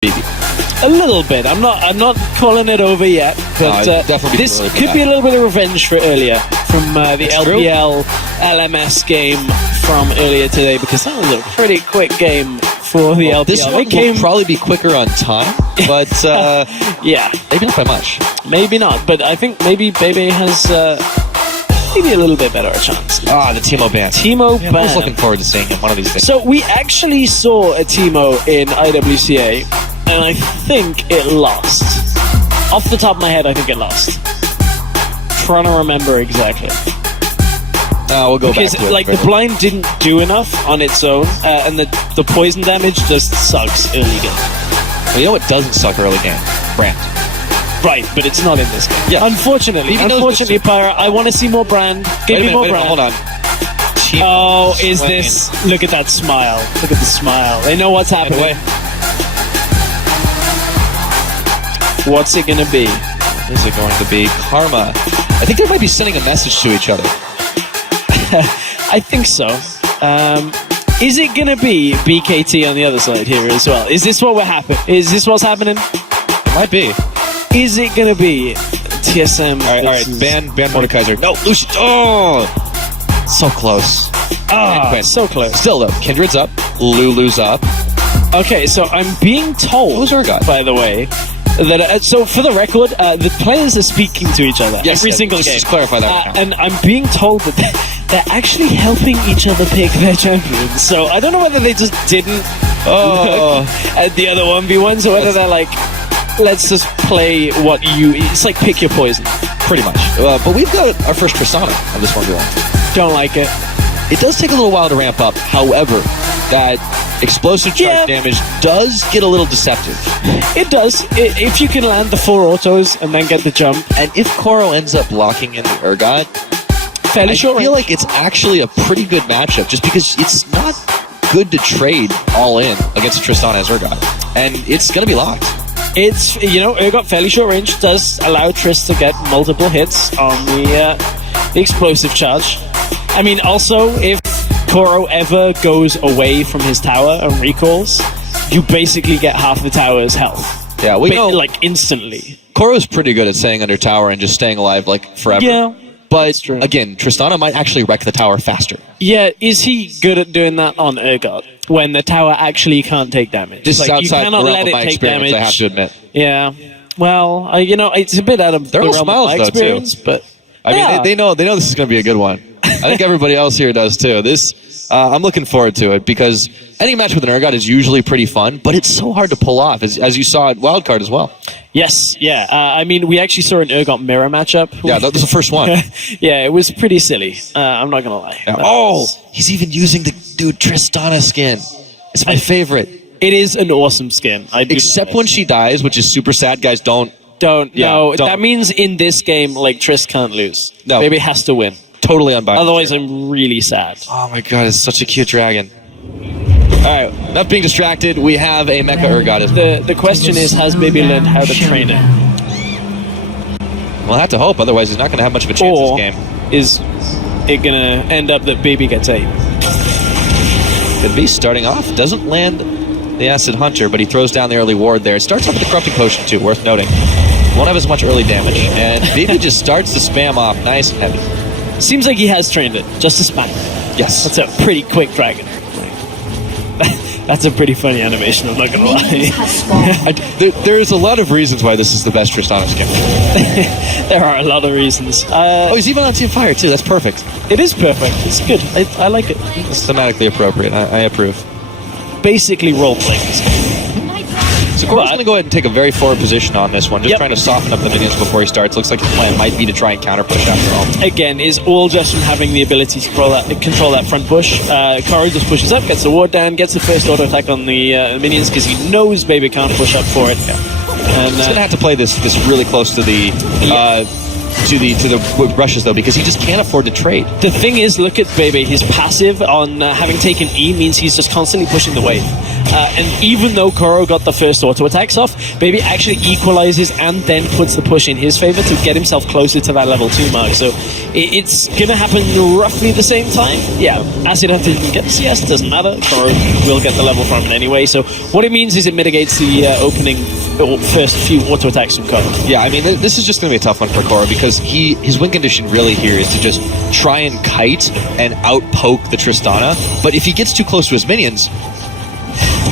A little bit. I'm not calling it over yet, but this could be a little bit of revenge for earlier from the LPL LMS game from earlier today, because that was a pretty quick game for the LPL. This one will probably be quicker on time, but yeah, maybe not by much. Maybe not, but I think maybe Bebe has maybe a little bit better a chance. Ah, the Teemo ban. Teemo ban. I was looking forward to seeing him one of these days. So we actually saw a Teemo in IWCA, and I think it lost. Off the top of my head, I think it lost. Trying to remember exactly. We'll go because, back to it. Like, the blind didn't do enough on its own, and the poison damage just sucks early game. Well, you know what doesn't suck early game? Brand. Right, but it's not in this game. Yeah. Unfortunately, Pyra, I want to see more brand. Give me more brand. Hold on. Oh, is this? Look at that smile. Look at the smile. They know what's happening. What's it gonna be? What is it going to be? Karma. I think they might be sending a message to each other. I think so. Is it gonna be BKT on the other side here as well? Is this what we're happening? Is this what's happening? It might be. Is it gonna be TSM? All right. Ban Mordekaiser. No, Lucian. Oh, so close. So close. Still though, Kindred's up. Lulu's up. Okay, so I'm being told. Who's our guy? By the way, that so for the record, the players are speaking to each other every single game. Just clarify that. And I'm being told that they're actually helping each other pick their champions. So I don't know whether they just didn't look at the other 1v1s, or whether they're like, let's just play what you... It's like pick your poison. Pretty much. But we've got our first Tristana of this 1v1. Don't like it. It does take a little while to ramp up. However, that explosive charge damage does get a little deceptive. It does. If you can land the 4 autos and then get the jump. And if Koro ends up locking in the Urgot, fairly short I feel like it's actually a pretty good matchup, just because it's not good to trade all in against Tristana as Urgot. And it's going to be locked. It's, Urgot fairly short range does allow Trist to get multiple hits on the explosive charge. I mean, also, if Koro ever goes away from his tower and recalls, you basically get half the tower's health. Yeah, we know, like, instantly. Koro's pretty good at staying under tower and just staying alive, like, forever. Yeah. But, again, Tristana might actually wreck the tower faster. Yeah, is he good at doing that on Urgot, when the tower actually can't take damage? This is outside the realm of my experience, I have to admit. Yeah. Well, it's a bit out of the realm of my experience, but... I mean, they know this is going to be a good one. I think everybody else here does too. I'm looking forward to it, because any match with an Urgot is usually pretty fun, but it's so hard to pull off, as you saw at Wildcard as well. Yes, yeah. I mean, we actually saw an Urgot mirror matchup. Yeah, that was the first one. Yeah, it was pretty silly. I'm not going to lie. Yeah. He's even using the Tristana skin. It's my favorite. It is an awesome skin. Except when she dies, which is super sad. Guys, don't. That means in this game, like, Trist can't lose. No. Baby has to win. Totally unbiased. Otherwise, I'm really sad. Oh my god, it's such a cute dragon. Alright, not being distracted, we have a Mecha Urgot. The question is, has Baby learned how to train it? We'll have to hope, otherwise he's not going to have much of a chance this game. Is it going to end up that Baby gets 8? Could be. Starting off, doesn't land the Acid Hunter, but he throws down the early ward there. It starts off with the Corrupting Potion too, worth noting. Won't have as much early damage, and Baby just starts to spam off nice and heavy. Seems like he has trained it, just to spam. Yes. That's a pretty quick dragon. That's a pretty funny animation, I'm not gonna lie. There's a lot of reasons why this is the best Tristana skin. There are a lot of reasons. He's even on Team Fire too, that's perfect. It is perfect, it's good, I like it. It's thematically appropriate, I approve. Basically role-playing this game. So Koro's going to go ahead and take a very forward position on this one, just trying to soften up the minions before he starts. Looks like the plan might be to try and counter-push after all. Again, is all just from having the ability to control that front push. Koro just pushes up, gets the ward down, gets the first auto attack on the minions, because he knows Baby can't push up for it. And he's going to have to play this really close to the to the rushes though, because he just can't afford to trade. The thing is, look at Bebe. His passive on having taken E means he's just constantly pushing the wave. And even though Koro got the first auto attacks off, Bebe actually equalizes and then puts the push in his favor to get himself closer to that level 2 mark. So it's gonna happen roughly the same time. Yeah, Acid Hunter didn't get the CS, doesn't matter. Koro will get the level from it anyway. So what it means is it mitigates the opening first few auto attacks from Koro. Yeah, I mean, this is just going to be a tough one for Koro because his win condition really here is to just try and kite and out-poke the Tristana. But if he gets too close to his minions,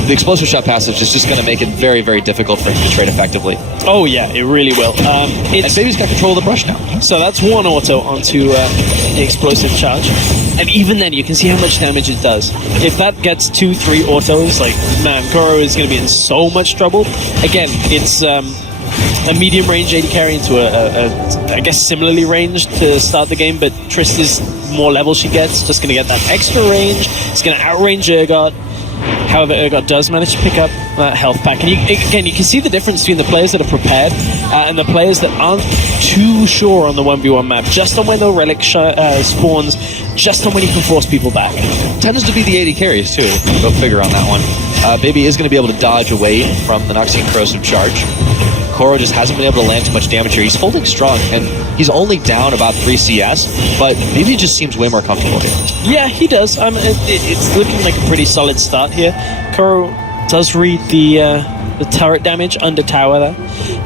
the explosive shot passive is just going to make it very, very difficult for him to trade effectively. Oh yeah, it really will. And Baby's got control of the brush now. So that's one auto onto the explosive charge. And even then, you can see how much damage it does. If that gets 2-3 autos, like, man, Koro is going to be in so much trouble. Again, it's a medium range AD carry into I guess, similarly ranged to start the game, but Trist is more level she gets, just going to get that extra range. It's going to outrange Urgot. However, Urgot does manage to pick up that health pack. And again, you can see the difference between the players that are prepared and the players that aren't too sure on the 1v1 map, just on when the relic spawns, just on when you can force people back. Tends to be the AD carries, too. Go figure on that one. Baby is going to be able to dodge away from the Noxian Corrosive Charge. Koro just hasn't been able to land too much damage here. He's holding strong, and he's only down about 3 CS, but maybe just seems way more comfortable here. Yeah, he does. It's looking like a pretty solid start here. Koro does read the turret damage under tower there.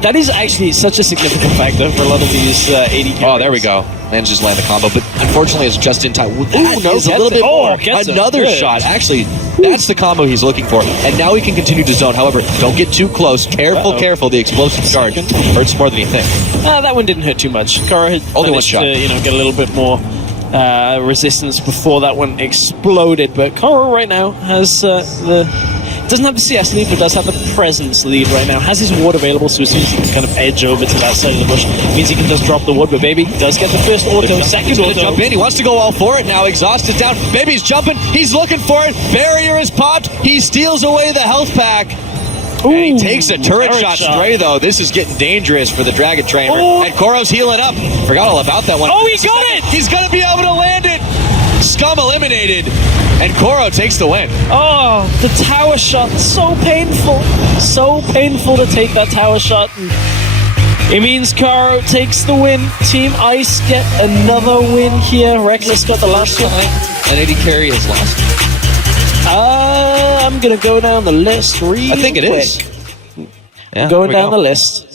That is actually such a significant factor for a lot of these AD carries. Oh, there we go. And just land the combo, but unfortunately it's just in time. Ooh, no, a little bit more. Another shot. Actually, that's the combo he's looking for. And now he can continue to zone. However, don't get too close. Careful, careful. The explosive charge hurts more than you think. That one didn't hurt too much. Koro had only one shot. To, get a little bit more resistance before that one exploded. But Koro right now has doesn't have the CS lead, but does have the presence lead right now. Has his ward available, so as soon as he can kind of edge over to that side of the bush, means he can just drop the ward. But Baby does get the first auto, second auto. Jump in. He wants to go all for it now. Exhaust is down. Baby's jumping. He's looking for it. Barrier is popped. He steals away the health pack. Ooh, and he takes a turret shot stray, though. This is getting dangerous for the Dragon Trainer. Ooh. And Koro's healing up. Forgot all about that one. Oh, he got it! He's going to be able to land it. Scum eliminated. And Koro takes the win. Oh, the tower shot. So painful. So painful to take that tower shot. And it means Koro takes the win. Team Ice get another win here. Rekkles got the last one. And AD carry is lost. I'm going to go down the list real quick. I think it is. Yeah, going down the list.